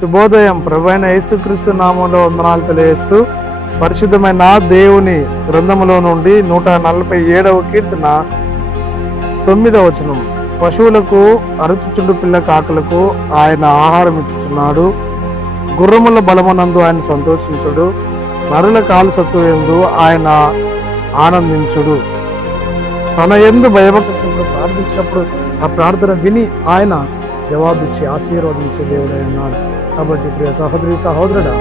శుభోదయం. ప్రభైన యేసుక్రీస్తు నామంలో వందనాలు తెలియజేస్తూ పరిశుద్ధమైన దేవుని గ్రంథములో నుండి నూట నలభై ఏడవ కీర్తన తొమ్మిదవ వచనం. పశువులకు అరుచుచుండు పిల్ల కాకులకు ఆయన ఆహారం ఇచ్చుచున్నాడు. గుర్రముల బలమునందు ఆయన సంతోషించుడు. నరుల కాలు సత్తు ఎందు ఆయన ఆనందించుడు. తన ఎందు భయభక్తులతో ప్రార్థించినప్పుడు ఆ ప్రార్థన విని ఆయన జవాబిచ్చి ఆశీర్వదించే దేవుడై ఉన్నాడు. కాబట్టి ప్రియ సహోదరి సహోదరుడా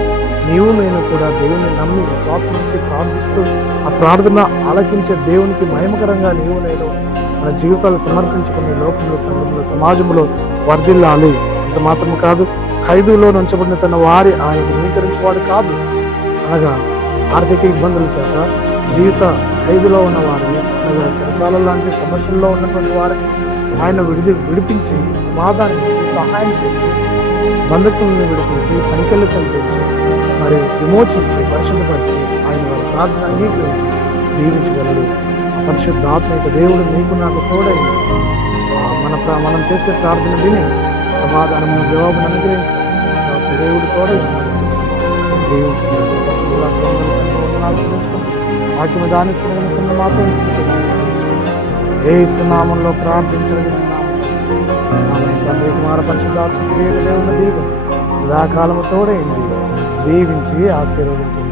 నీవు నేను కూడా దేవుని నమ్మి విశ్వాసం నుంచి ప్రార్థిస్తూ ఆ ప్రార్థన ఆలకించే దేవునికి మహిమకరంగా నీవు నేను మన జీవితాలు సమర్పించుకునే లోకంలో సంఘంలో సమాజంలో వర్ధిల్లాలి. అంత మాత్రం కాదు ఖైదులో నుంచబడిన తన వారి ఆయన ధృవీకరించేవాడు కాదు. అనగా ఆర్థిక ఇబ్బందుల చేత జీవిత ఖైదులో ఉన్న వారిని అనగా చెరసాల లాంటి సమస్యల్లో ఉన్నటువంటి వారిని ఆయన విడిది విడిపించి సమాధానించి సహాయం చేసి బంధకులను విడిపించి సంఖ్యలు కల్పించి మరియు విమోచించి పరిశుద్ధపరిచి ఆయన వారి ప్రార్థన అంగీకరించి దీవించగలడు. ఆ పరిశుద్ధ ఆత్మిక దేవుడు మీకు నాకు తోడైంది మన మనం చేసే ప్రార్థన విని సమాధానము జవాబును అనుగ్రహించి పరిశుద్ధాత్మ దేవుడు తోడైంది దేవుడు పరిశుద్ధ వాక్యం దానిస్తున్న మాత్రం ఏ సునామంలో ప్రార్థించడం ఆమె కుమార పరిశుద్ధాత్మ క్రియలు దేవుని దీవుని సదాకాలము తోడైంది దీవించి ఆశీర్వదించండి